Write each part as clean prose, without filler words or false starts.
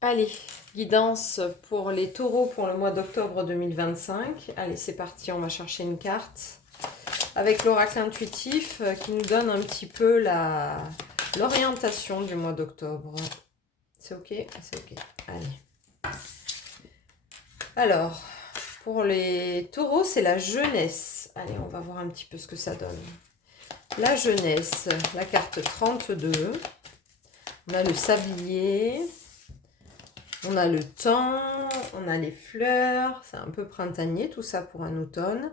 Allez, guidance pour les taureaux pour le mois d'octobre 2025. Allez, c'est parti, on va chercher une carte avec l'oracle intuitif qui nous donne un petit peu l'orientation du mois d'octobre. C'est ok? Ah, c'est ok. Allez. Alors, pour les taureaux, c'est la jeunesse. Allez, on va voir un petit peu ce que ça donne. La jeunesse, la carte 32. On a le sablier. On a le temps, on a les fleurs, c'est un peu printanier tout ça pour un automne.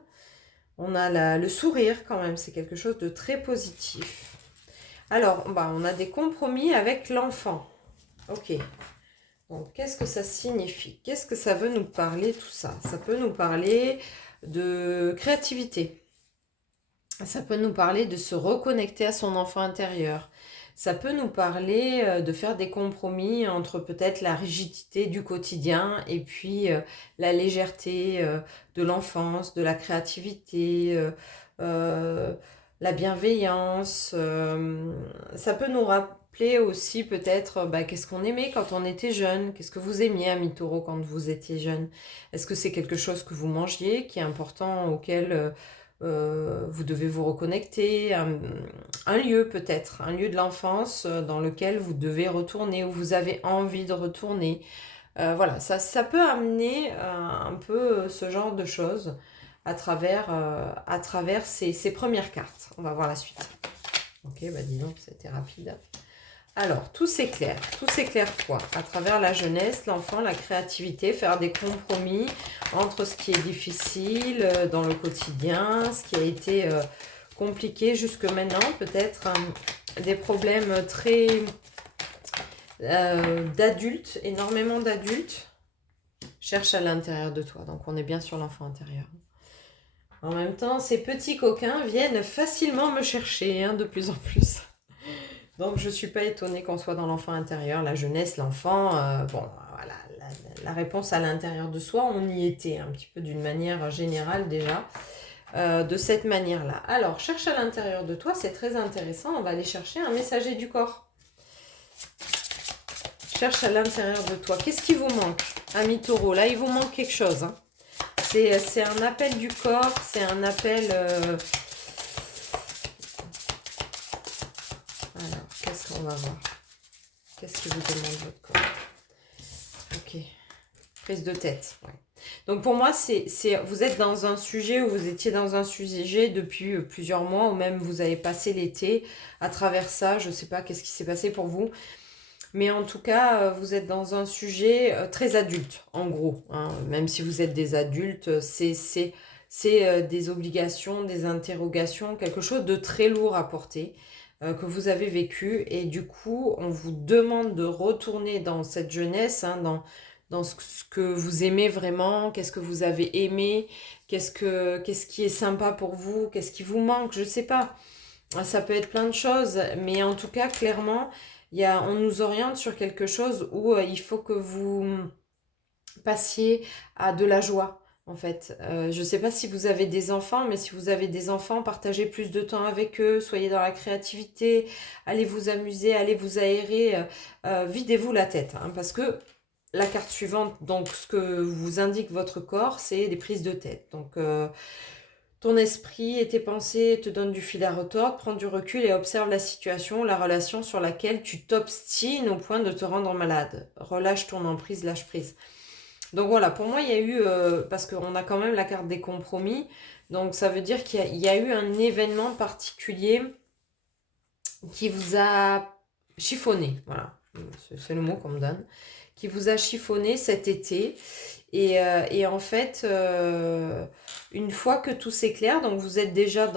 On a le sourire quand même, c'est quelque chose de très positif. Alors, on a des compromis avec l'enfant. Ok, donc qu'est-ce que ça signifie? Qu'est-ce que ça veut nous parler tout ça? Ça peut nous parler de créativité. Ça peut nous parler de se reconnecter à son enfant intérieur. Ça peut nous parler de faire des compromis entre peut-être la rigidité du quotidien et puis la légèreté de l'enfance, de la créativité, la bienveillance. Ça peut nous rappeler aussi peut-être qu'est-ce qu'on aimait quand on était jeune. Qu'est-ce que vous aimiez, ami taureau, quand vous étiez jeune? Est-ce que c'est quelque chose que vous mangiez qui est important, auquel vous devez vous reconnecter, un lieu peut-être, un lieu de l'enfance dans lequel vous devez retourner, où vous avez envie de retourner. Voilà, ça peut amener un peu ce genre de choses à travers ces premières cartes. On va voir la suite. Ok, dis donc, c'était rapide. Alors, tout s'éclaire quoi? À travers la jeunesse, l'enfant, la créativité, faire des compromis entre ce qui est difficile dans le quotidien, ce qui a été compliqué jusque maintenant, peut-être des problèmes très d'adultes, énormément d'adultes, cherchent à l'intérieur de toi. Donc, on est bien sur l'enfant intérieur. En même temps, ces petits coquins viennent facilement me chercher, de plus en plus. Donc, je ne suis pas étonnée qu'on soit dans l'enfant intérieur, la jeunesse, l'enfant. Voilà, la réponse à l'intérieur de soi, on y était un petit peu d'une manière générale déjà, de cette manière-là. Alors, cherche à l'intérieur de toi, c'est très intéressant. On va aller chercher un messager du corps. Cherche à l'intérieur de toi. Qu'est-ce qui vous manque, ami taureau? Là, il vous manque quelque chose. C'est un appel du corps, c'est un appel... Alors, qu'est-ce qu'on va voir? Qu'est-ce qui vous demande votre corps? Ok. Prise de tête. Ouais. Donc pour moi, vous êtes dans un sujet où vous étiez dans un sujet depuis plusieurs mois, ou même vous avez passé l'été à travers ça. Je ne sais pas qu'est-ce qui s'est passé pour vous. Mais en tout cas, vous êtes dans un sujet très adulte, en gros. Même si vous êtes des adultes, c'est des obligations, des interrogations, quelque chose de très lourd à porter que vous avez vécu. Et du coup, on vous demande de retourner dans cette jeunesse, dans ce que vous aimez vraiment, qu'est-ce que vous avez aimé, qu'est-ce qui est sympa pour vous, qu'est-ce qui vous manque, je ne sais pas. Ça peut être plein de choses, mais en tout cas, clairement, on nous oriente sur quelque chose où il faut que vous passiez à de la joie, en fait. Je ne sais pas si vous avez des enfants, mais si vous avez des enfants, partagez plus de temps avec eux, soyez dans la créativité, allez vous amuser, allez vous aérer, videz-vous la tête, parce que la carte suivante, donc ce que vous indique votre corps, c'est des prises de tête. Donc, ton esprit et tes pensées te donnent du fil à retordre, prends du recul et observe la situation, la relation sur laquelle tu t'obstines au point de te rendre malade. Relâche ton emprise, lâche prise. Donc voilà, pour moi, il y a eu, parce qu'on a quand même la carte des compromis, donc ça veut dire qu'il y a eu un événement particulier qui vous a chiffonné, voilà, c'est le mot qu'on me donne, qui vous a chiffonné cet été. Et en fait, une fois que tout s'éclaire, donc vous êtes déjà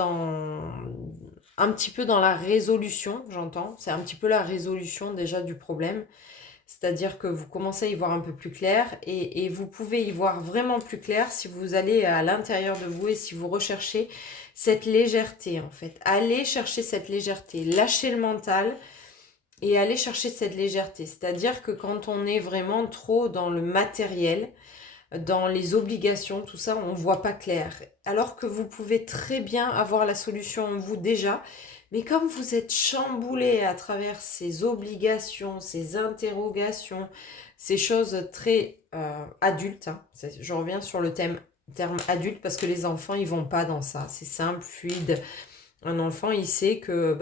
un petit peu dans la résolution, j'entends. C'est un petit peu la résolution déjà du problème. C'est-à-dire que vous commencez à y voir un peu plus clair et vous pouvez y voir vraiment plus clair si vous allez à l'intérieur de vous et si vous recherchez cette légèreté en fait. Allez chercher cette légèreté, lâchez le mental et allez chercher cette légèreté. C'est-à-dire que quand on est vraiment trop dans le matériel, dans les obligations, tout ça, on ne voit pas clair. Alors que vous pouvez très bien avoir la solution en vous déjà, Mais comme vous êtes chamboulé à travers ces obligations, ces interrogations, ces choses très adultes, hein, je reviens sur le terme adulte parce que les enfants, ils vont pas dans ça. C'est simple, fluide. Un enfant, il sait que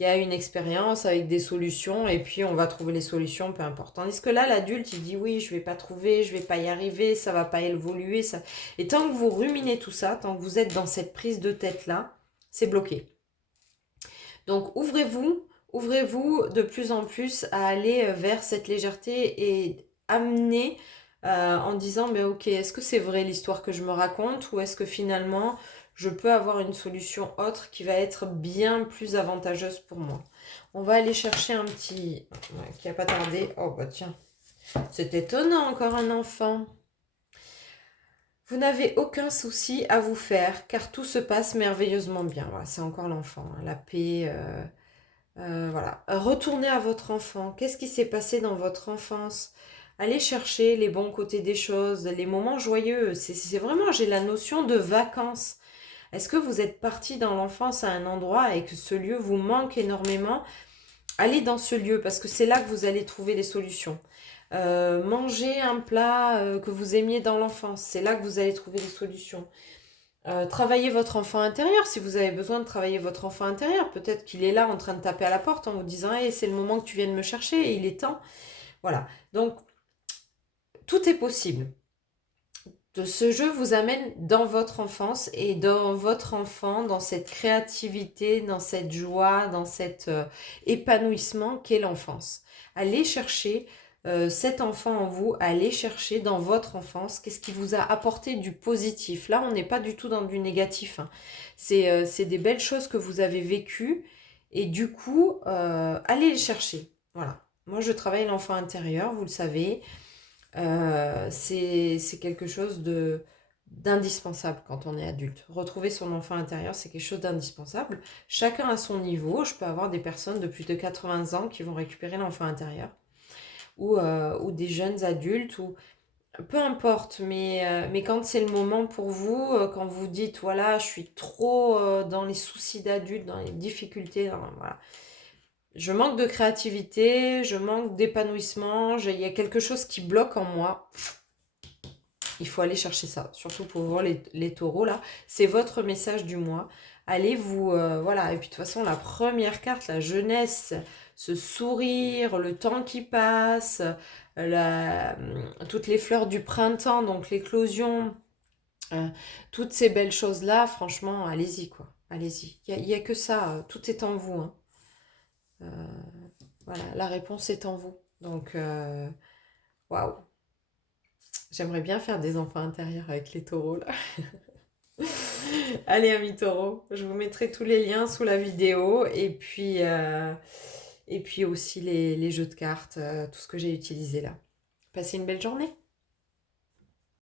il y a une expérience avec des solutions et puis on va trouver les solutions, peu importe. Tandis que là, l'adulte, il dit oui, je vais pas trouver, je vais pas y arriver, ça va pas évoluer. Ça... Et tant que vous ruminez tout ça, tant que vous êtes dans cette prise de tête-là, c'est bloqué. Donc ouvrez-vous de plus en plus à aller vers cette légèreté et amener en disant, mais ok, est-ce que c'est vrai l'histoire que je me raconte ou est-ce que finalement je peux avoir une solution autre qui va être bien plus avantageuse pour moi. On va aller chercher un petit qui n'a pas tardé. Oh bah tiens, c'est étonnant, encore un enfant. Vous n'avez aucun souci à vous faire car tout se passe merveilleusement bien. Voilà, c'est encore l'enfant, hein, la paix. Voilà. Retournez à votre enfant. Qu'est-ce qui s'est passé dans votre enfance? Allez chercher les bons côtés des choses, les moments joyeux. C'est vraiment, j'ai la notion de vacances. Est-ce que vous êtes parti dans l'enfance à un endroit et que ce lieu vous manque énormément? Allez dans ce lieu parce que c'est là que vous allez trouver les solutions. Mangez un plat que vous aimiez dans l'enfance. C'est là que vous allez trouver les solutions. Travaillez votre enfant intérieur si vous avez besoin de travailler votre enfant intérieur. Peut-être qu'il est là en train de taper à la porte en vous disant hey, c'est le moment que tu viennes me chercher et il est temps. Voilà. Donc, tout est possible. Ce jeu vous amène dans votre enfance et dans votre enfant, dans cette créativité, dans cette joie, dans cet épanouissement qu'est l'enfance. Allez chercher cet enfant en vous, allez chercher dans votre enfance qu'est-ce qui vous a apporté du positif. Là, on n'est pas du tout dans du négatif. Hein. C'est des belles choses que vous avez vécues et du coup, allez les chercher. Voilà. Moi, je travaille l'enfant intérieur, vous le savez. C'est quelque chose d'indispensable quand on est adulte. Retrouver son enfant intérieur, c'est quelque chose d'indispensable. Chacun à son niveau. Je peux avoir des personnes de plus de 80 ans qui vont récupérer l'enfant intérieur. Ou des jeunes adultes, ou peu importe. Mais quand c'est le moment pour vous, quand vous dites, voilà, je suis trop dans les soucis d'adulte, dans les difficultés, voilà. Je manque de créativité, je manque d'épanouissement, il y a quelque chose qui bloque en moi. Il faut aller chercher ça, surtout pour voir les taureaux là. C'est votre message du mois. Allez vous, voilà. Et puis de toute façon, la première carte, la jeunesse, ce sourire, le temps qui passe, toutes les fleurs du printemps, donc l'éclosion, toutes ces belles choses-là, franchement, allez-y quoi. Allez-y. Il y a que ça, tout est en vous. Hein. Voilà, la réponse est en vous. Donc, waouh. J'aimerais bien faire des enfants intérieurs avec les taureaux là. Allez amis taureaux, je vous mettrai tous les liens sous la vidéo et puis aussi les jeux de cartes, tout ce que j'ai utilisé là. Passez une belle journée.